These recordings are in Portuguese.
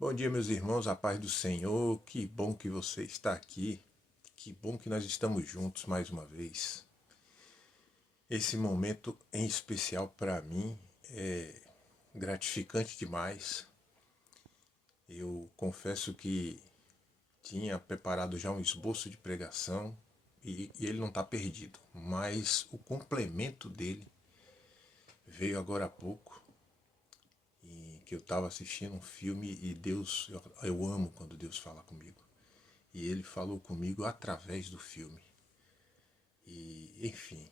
Bom dia, meus irmãos, a paz do Senhor. Que bom que você está aqui. Que bom que nós estamos juntos mais uma vez. Esse momento em especial para mim é gratificante demais. Eu confesso que tinha preparado já um esboço de pregação e ele não está perdido, mas o complemento dele veio agora há pouco, e que eu estava assistindo um filme e Deus, eu amo quando Deus fala comigo. E ele falou comigo através do filme. E, enfim,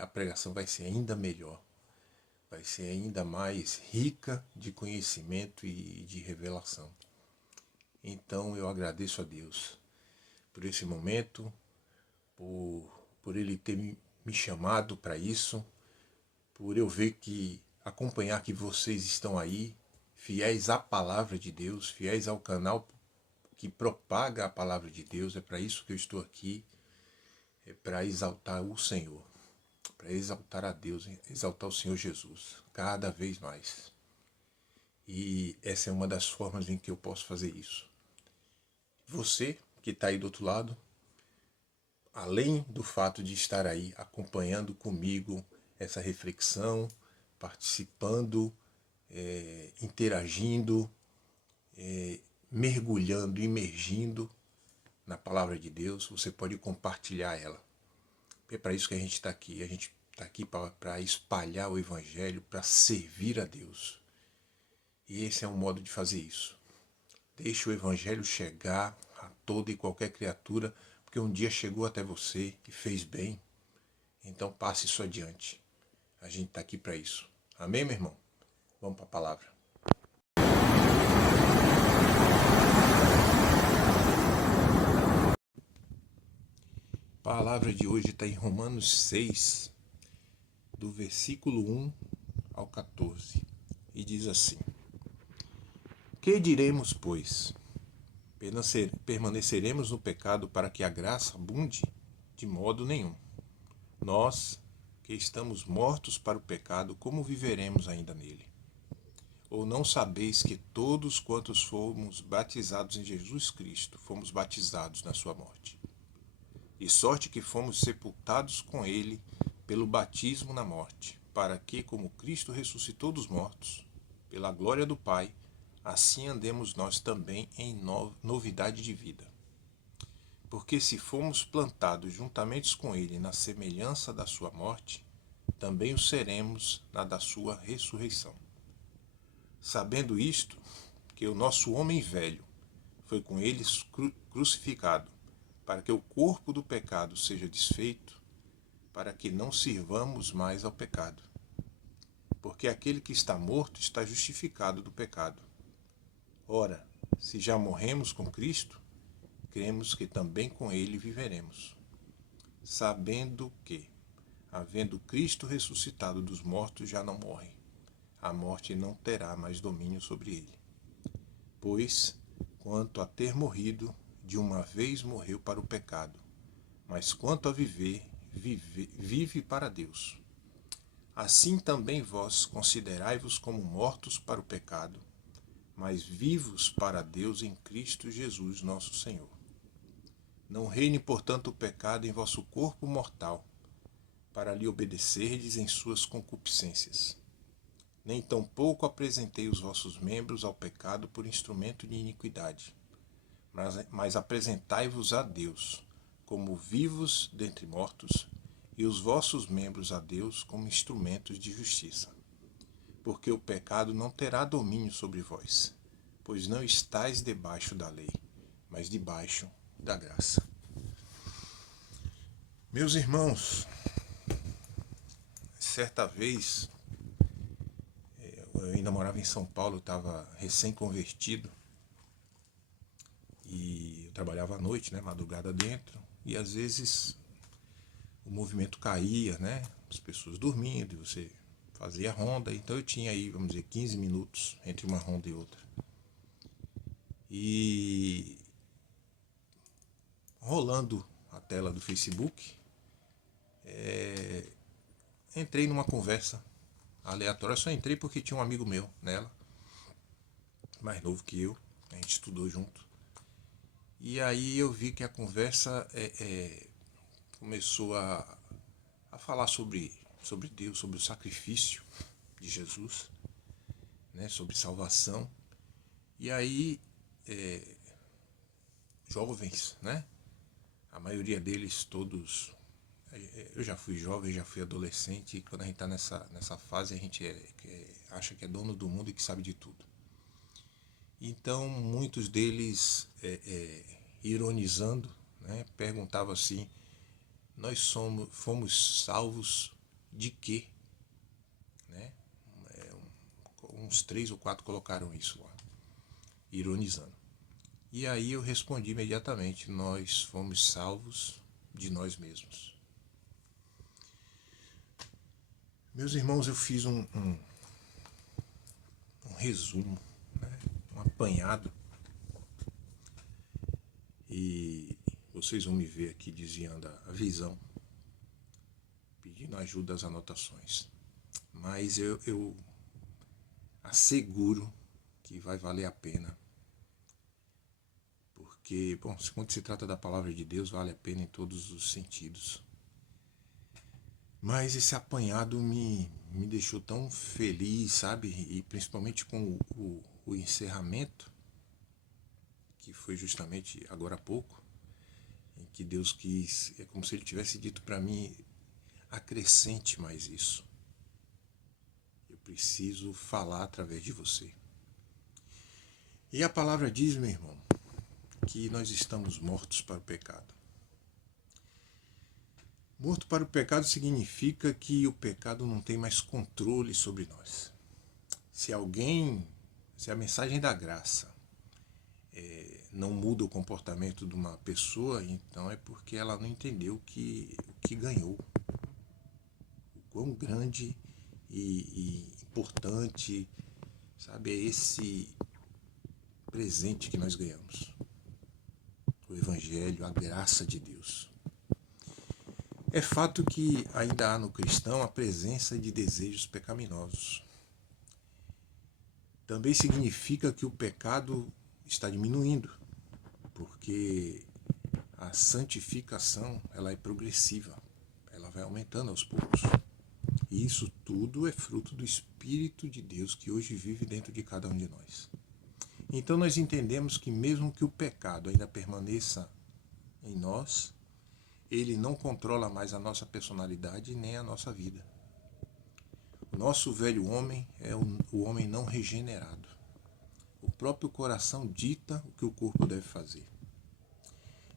a pregação vai ser ainda melhor. Vai ser ainda mais rica de conhecimento e de revelação. Então eu agradeço a Deus por esse momento, por Ele ter me chamado para isso, por eu ver acompanhar que vocês estão aí, fiéis à palavra de Deus, fiéis ao canal que propaga a palavra de Deus. É para isso que eu estou aqui. É para exaltar o Senhor, para exaltar a Deus, exaltar o Senhor Jesus, cada vez mais. E essa é uma das formas em que eu posso fazer isso. Você que está aí do outro lado, além do fato de estar aí acompanhando comigo essa reflexão, participando, interagindo, mergulhando, imergindo na palavra de Deus, você pode compartilhar ela. É para isso que a gente está aqui. A gente está aqui para espalhar o Evangelho, para servir a Deus. E esse é um modo de fazer isso. Deixe o Evangelho chegar a toda e qualquer criatura, porque um dia chegou até você e fez bem. Então passe isso adiante. A gente está aqui para isso. Amém, meu irmão? Vamos para a palavra. A palavra de hoje está em Romanos 6, do versículo 1 ao 14. E diz assim: Que diremos, pois? Permaneceremos no pecado para que a graça abunde? De modo nenhum. Nós, que estamos mortos para o pecado, como viveremos ainda nele? Ou não sabeis que todos quantos fomos batizados em Jesus Cristo, fomos batizados na sua morte? De sorte que fomos sepultados com ele pelo batismo na morte, para que, como Cristo ressuscitou dos mortos, pela glória do Pai, assim andemos nós também em novidade de vida. Porque se fomos plantados juntamente com ele na semelhança da sua morte, também o seremos na da sua ressurreição. Sabendo isto, que o nosso homem velho foi com ele crucificado, para que o corpo do pecado seja desfeito, para que não sirvamos mais ao pecado. Porque aquele que está morto está justificado do pecado. Ora, se já morremos com Cristo, cremos que também com ele viveremos, sabendo que, havendo Cristo ressuscitado dos mortos, já não morre. A morte não terá mais domínio sobre ele. Pois, quanto a ter morrido, de uma vez morreu para o pecado, mas quanto a viver, vive para Deus. Assim também vós considerai-vos como mortos para o pecado, mas vivos para Deus em Cristo Jesus nosso Senhor. Não reine, portanto, o pecado em vosso corpo mortal, para lhe obedecerdes em suas concupiscências. Nem tampouco apresentei os vossos membros ao pecado por instrumento de iniquidade, mas apresentai-vos a Deus, como vivos dentre mortos, e os vossos membros a Deus como instrumentos de justiça. Porque o pecado não terá domínio sobre vós, pois não estáis debaixo da lei, mas debaixo da graça. Meus irmãos, certa vez, eu ainda morava em São Paulo, estava recém-convertido, e eu trabalhava à noite, né, madrugada dentro, e às vezes o movimento caía, né, as pessoas dormindo, e você fazia ronda, então eu tinha aí, vamos dizer, 15 minutos entre uma ronda e outra. E rolando a tela do Facebook, entrei numa conversa aleatória. Eu só entrei porque tinha um amigo meu nela, mais novo que eu, a gente estudou junto. E aí eu vi que a conversa começou a falar sobre Deus, sobre o sacrifício de Jesus, né, sobre salvação. E aí, jovens, né? A maioria deles todos. Eu já fui jovem, já fui adolescente, e quando a gente está nessa fase, a gente acha que é dono do mundo e que sabe de tudo. Então, muitos deles, ironizando, né, perguntavam assim: nós fomos salvos de quê? Né? Uns 3 ou 4 colocaram isso lá, ironizando. E aí eu respondi imediatamente: nós fomos salvos de nós mesmos. Meus irmãos, eu fiz um resumo, né? Um apanhado. E vocês vão me ver aqui desviando a visão, pedindo ajuda às anotações. Mas eu asseguro que vai valer a pena. Porque, bom, quando se trata da palavra de Deus, vale a pena em todos os sentidos. Mas esse apanhado me deixou tão feliz, sabe? E principalmente com o encerramento, que foi justamente agora há pouco, em que Deus quis, é como se Ele tivesse dito para mim: acrescente mais isso. Eu preciso falar através de você. E a palavra diz, meu irmão, que nós estamos mortos para o pecado. Morto para o pecado significa que o pecado não tem mais controle sobre nós. Se a mensagem da graça não muda o comportamento de uma pessoa, então é porque ela não entendeu o que ganhou. O quão grande e importante, sabe, é esse presente que nós ganhamos. O Evangelho, a graça de Deus. É fato que ainda há no cristão a presença de desejos pecaminosos. Também significa que o pecado está diminuindo, porque a santificação ela é progressiva, ela vai aumentando aos poucos. E isso tudo é fruto do Espírito de Deus que hoje vive dentro de cada um de nós. Então nós entendemos que mesmo que o pecado ainda permaneça em nós, ele não controla mais a nossa personalidade nem a nossa vida. O nosso velho homem é o homem não regenerado. O próprio coração dita o que o corpo deve fazer.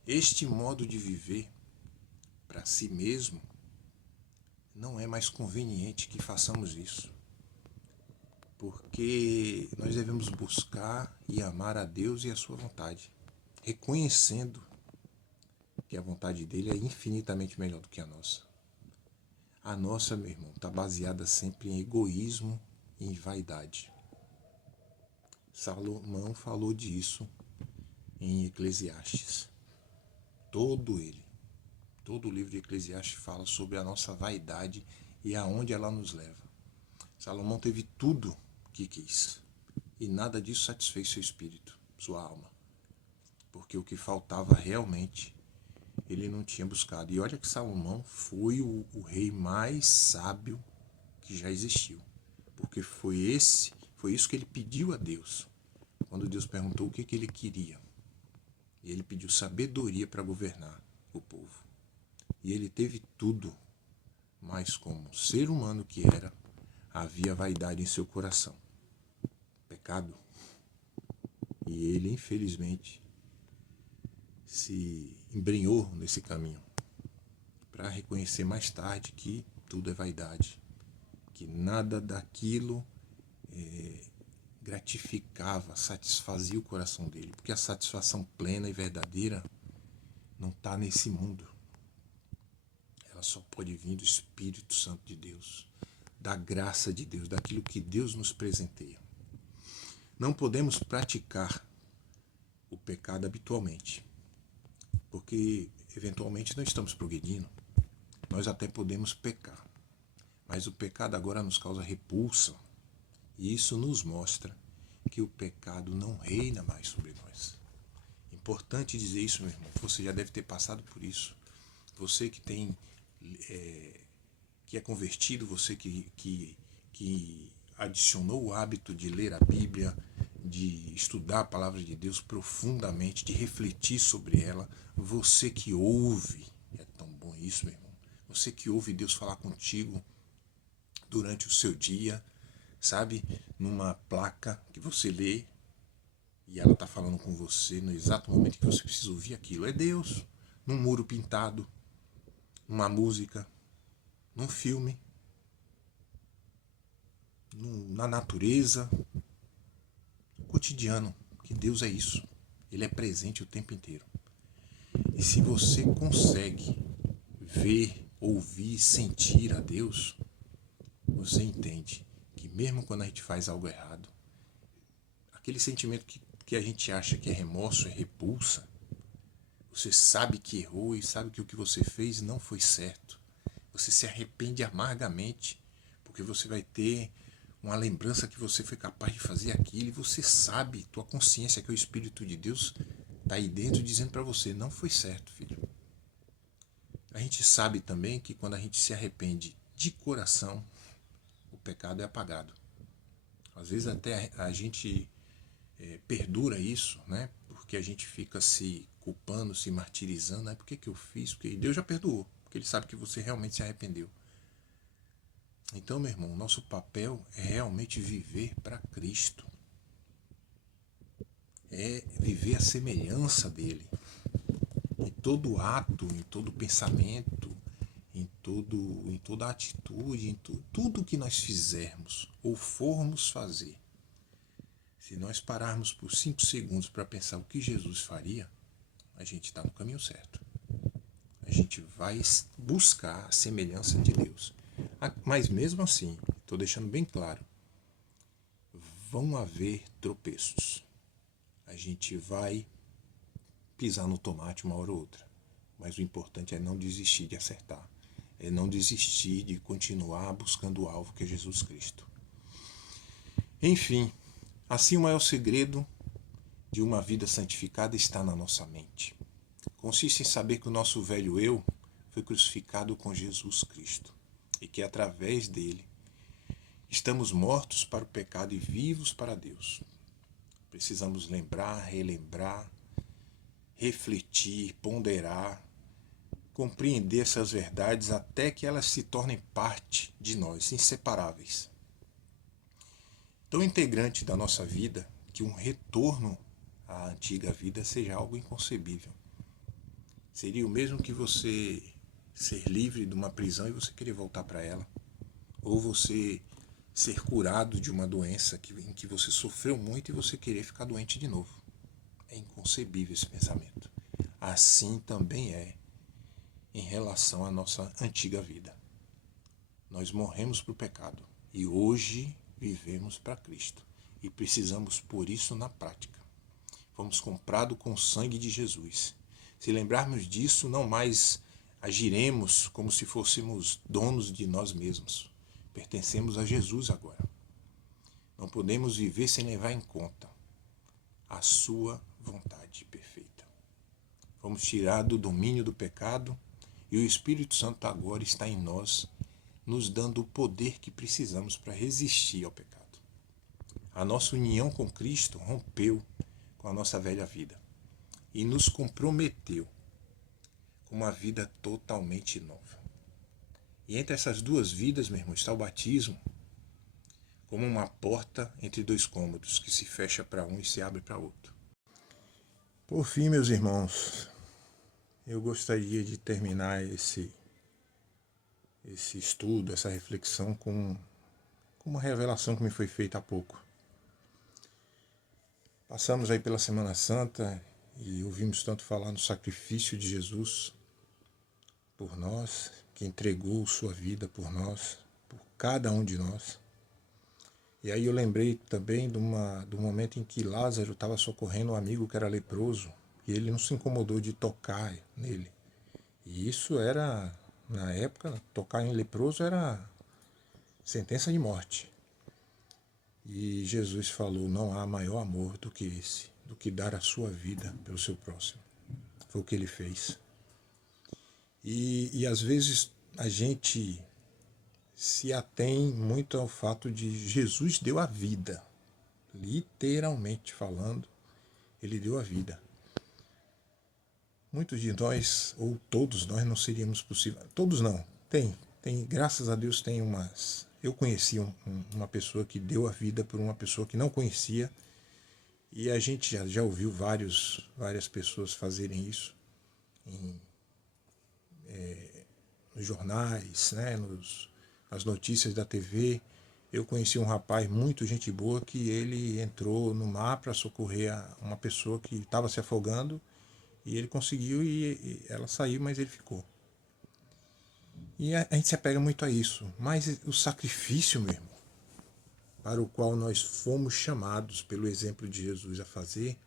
Este modo de viver para si mesmo não é mais conveniente que façamos isso. Porque nós devemos buscar e amar a Deus e a sua vontade, reconhecendo que a vontade dele é infinitamente melhor do que a nossa. A nossa, meu irmão, está baseada sempre em egoísmo e em vaidade. Salomão falou disso em Eclesiastes. Todo o livro de Eclesiastes fala sobre a nossa vaidade e aonde ela nos leva. Salomão teve tudo que quis e nada disso satisfez seu espírito, sua alma. Porque o que faltava realmente ele não tinha buscado. E olha que Salomão foi o rei mais sábio que já existiu. Porque foi isso que ele pediu a Deus. Quando Deus perguntou o que ele queria. E ele pediu sabedoria para governar o povo. E ele teve tudo. Mas como ser humano que era, havia vaidade em seu coração. Pecado. E ele, infelizmente, se embrenhou nesse caminho para reconhecer mais tarde que tudo é vaidade, que nada daquilo gratificava, satisfazia o coração dele, porque a satisfação plena e verdadeira não está nesse mundo. Ela só pode vir do Espírito Santo de Deus, da graça de Deus, daquilo que Deus nos presenteia. Não podemos praticar o pecado habitualmente, porque eventualmente não estamos progredindo. Nós até podemos pecar, mas o pecado agora nos causa repulsa, e isso nos mostra que o pecado não reina mais sobre importante dizer isso, meu irmão. Você já deve ter passado por isso. Você que tem, que é convertido, você que adicionou o hábito de ler a Bíblia, de estudar a palavra de Deus profundamente, de refletir sobre ela. Você que ouve, é tão bom isso, meu irmão. Você que ouve Deus falar contigo durante o seu dia, sabe? Numa placa que você lê e ela está falando com você no exato momento que você precisa ouvir aquilo. É Deus, num muro pintado, numa música, num filme, na natureza, no cotidiano. Que Deus é isso. Ele é presente o tempo inteiro. E se você consegue ver, ouvir, sentir a Deus, você entende que mesmo quando a gente faz algo errado, aquele sentimento que a gente acha que é remorso, é repulsa, você sabe que errou e sabe que o que você fez não foi certo. Você se arrepende amargamente, porque você vai ter uma lembrança que você foi capaz de fazer aquilo e você sabe, tua consciência, que é o Espírito de Deus, está aí dentro dizendo para você, não foi certo, filho. A gente sabe também que quando a gente se arrepende de coração, o pecado é apagado. Às vezes até a gente perdura isso, né? Porque a gente fica se culpando, se martirizando. Por que eu fiz? Porque Deus já perdoou, porque Ele sabe que você realmente se arrependeu. Então, meu irmão, nosso papel é realmente viver para Cristo. É viver a semelhança dEle. Em todo ato, em todo pensamento, em toda atitude, em tudo que nós fizermos ou formos fazer. Se nós pararmos por 5 segundos para pensar o que Jesus faria, a gente está no caminho certo. A gente vai buscar a semelhança de Deus. Mas mesmo assim, estou deixando bem claro, vão haver tropeços. A gente vai pisar no tomate uma hora ou outra. Mas o importante é não desistir de acertar. É não desistir de continuar buscando o alvo que é Jesus Cristo. Enfim, assim o maior segredo de uma vida santificada está na nossa mente. Consiste em saber que o nosso velho eu foi crucificado com Jesus Cristo e que através dele estamos mortos para o pecado e vivos para Deus. Precisamos lembrar, relembrar, refletir, ponderar, compreender essas verdades até que elas se tornem parte de nós, inseparáveis. Tão integrante da nossa vida que um retorno à antiga vida seja algo inconcebível. Seria o mesmo que você ser livre de uma prisão e você querer voltar para ela. Ou você ser curado de uma doença em que você sofreu muito e você querer ficar doente de novo. É inconcebível esse pensamento. Assim também é em relação à nossa antiga vida. Nós morremos para o pecado e hoje vivemos para Cristo. E precisamos pôr isso na prática. Fomos comprados com o sangue de Jesus. Se lembrarmos disso, não mais agiremos como se fôssemos donos de nós mesmos. Pertencemos a Jesus agora. Não podemos viver sem levar em conta a sua vontade perfeita. Fomos tirados do domínio do pecado e o Espírito Santo agora está em nós, nos dando o poder que precisamos para resistir ao pecado. A nossa união com Cristo rompeu com a nossa velha vida e nos comprometeu com uma vida totalmente nova. E entre essas duas vidas, meu irmão, está o batismo, como uma porta entre dois cômodos que se fecha para um e se abre para outro. Por fim, meus irmãos, eu gostaria de terminar esse estudo, essa reflexão com uma revelação que me foi feita há pouco. Passamos aí pela Semana Santa e ouvimos tanto falar no sacrifício de Jesus por nós, que entregou sua vida por nós, por cada um de nós. E aí eu lembrei também do momento em que Lázaro estava socorrendo um amigo que era leproso e ele não se incomodou de tocar nele. E isso era, na época, tocar em leproso era sentença de morte. E Jesus falou, não há maior amor do que esse, do que dar a sua vida pelo seu próximo. Foi o que ele fez. E às vezes a gente se atém muito ao fato de Jesus deu a vida. Literalmente falando, ele deu a vida. Muitos de nós, ou todos nós, não seríamos possível. Todos não. Graças a Deus tem umas. Eu conheci uma pessoa que deu a vida por uma pessoa que não conhecia. E a gente já ouviu várias pessoas fazerem isso nos jornais, né, nas notícias da TV. Eu conheci um rapaz muito gente boa que ele entrou no mar para socorrer uma pessoa que estava se afogando e ele conseguiu e ela saiu, mas ele ficou. E a gente se apega muito a isso. Mas o sacrifício, meu irmão, para o qual nós fomos chamados pelo exemplo de Jesus a fazer,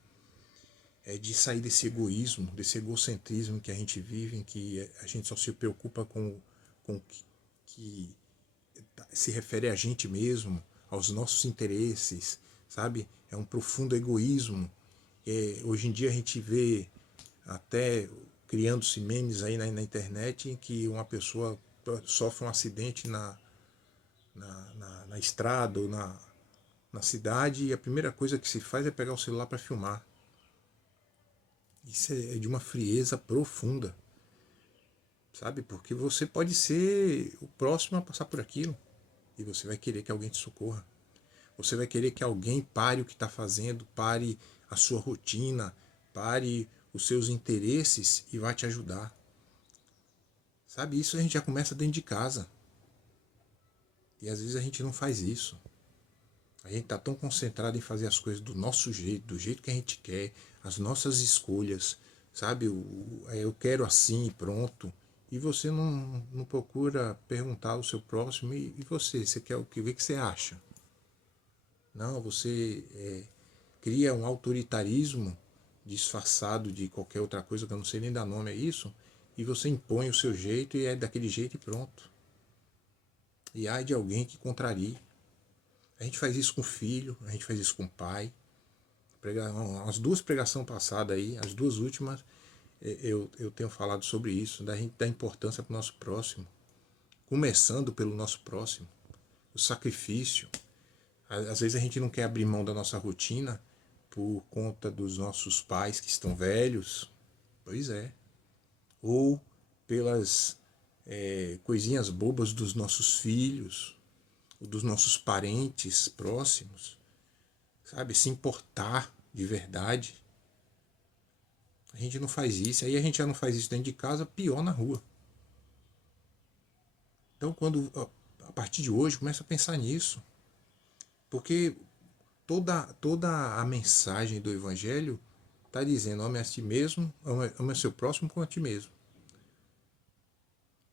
é de sair desse egoísmo, desse egocentrismo que a gente vive, em que a gente só se preocupa com o que se refere a gente mesmo, aos nossos interesses, sabe? É um profundo egoísmo. Hoje em dia a gente vê até criando-se memes aí na internet em que uma pessoa sofre um acidente na estrada ou na cidade e a primeira coisa que se faz é pegar o celular para filmar. Isso é de uma frieza profunda, sabe? Porque você pode ser o próximo a passar por aquilo e você vai querer que alguém te socorra. Você vai querer que alguém pare o que está fazendo, pare a sua rotina, pare os seus interesses e vá te ajudar. Sabe? Isso a gente já começa dentro de casa. E às vezes a gente não faz isso. A gente está tão concentrado em fazer as coisas do nosso jeito, do jeito que a gente quer, as nossas escolhas, sabe? Eu quero assim e pronto. E você não procura perguntar ao seu próximo, e você quer o que? O que você acha? Não, você cria um autoritarismo disfarçado de qualquer outra coisa, que eu não sei nem dar nome a isso, e você impõe o seu jeito e é daquele jeito e pronto. E há de alguém que contrarie. A gente faz isso com o filho, a gente faz isso com o pai. As duas pregações passadas aí, as duas últimas, eu tenho falado sobre isso, da importância para o nosso próximo. Começando pelo nosso próximo. O sacrifício. Às vezes a gente não quer abrir mão da nossa rotina por conta dos nossos pais que estão velhos. Pois é. Ou pelas coisinhas bobas dos nossos filhos, ou dos nossos parentes próximos, sabe? Se importar de verdade. A gente não faz isso, aí a gente já não faz isso dentro de casa, pior na rua. Então, a partir de hoje, começa a pensar nisso. Porque toda a mensagem do Evangelho está dizendo: ame a ti mesmo, ame a seu próximo como a ti mesmo.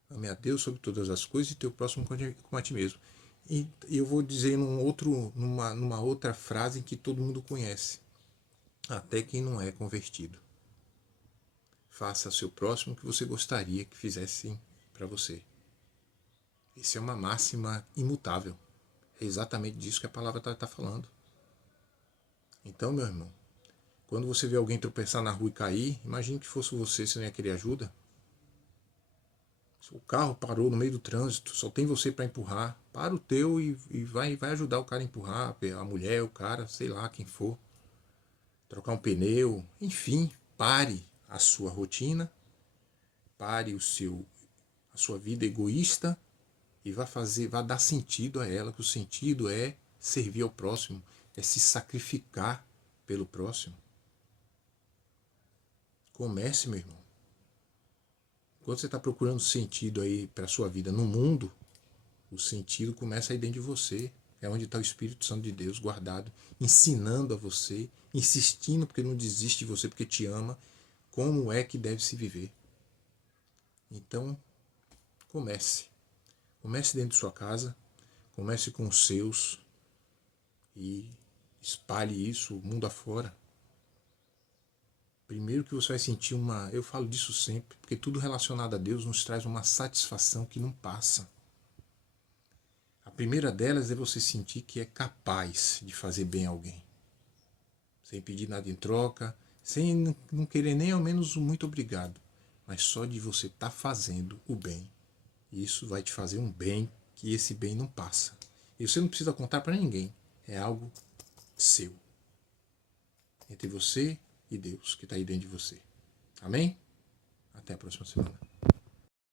Ame a Deus sobre todas as coisas e teu próximo como a ti mesmo. E eu vou dizer numa outra frase que todo mundo conhece, até quem não é convertido. Faça ao seu próximo o que você gostaria que fizessem para você. Isso é uma máxima imutável. É exatamente disso que a palavra está falando. Então, meu irmão, quando você vê alguém tropeçar na rua e cair, imagine que fosse você não ia querer ajuda. O carro parou no meio do trânsito, só tem você para empurrar. Para o teu e vai ajudar o cara a empurrar, a mulher, o cara, sei lá, quem for. Trocar um pneu, enfim, pare a sua rotina, pare a sua vida egoísta e vá dar sentido a ela, que o sentido é servir ao próximo, é se sacrificar pelo próximo. Comece, meu irmão. Quando você está procurando sentido aí para a sua vida no mundo, o sentido começa aí dentro de você. É onde está o Espírito Santo de Deus guardado, ensinando a você, insistindo porque não desiste de você, porque te ama, como é que deve se viver. Então, comece. Comece dentro de sua casa, comece com os seus e espalhe isso mundo afora. Primeiro que você vai sentir eu falo disso sempre, porque tudo relacionado a Deus nos traz uma satisfação que não passa. A primeira delas é você sentir que é capaz de fazer bem a alguém. sem pedir nada em troca, sem não querer nem ao menos um muito obrigado, mas só de você estar fazendo o bem. Isso vai te fazer um bem que esse bem não passa. E você não precisa contar para ninguém, é algo seu. Entre você e Deus, que está aí dentro de você. Amém? Até a próxima semana.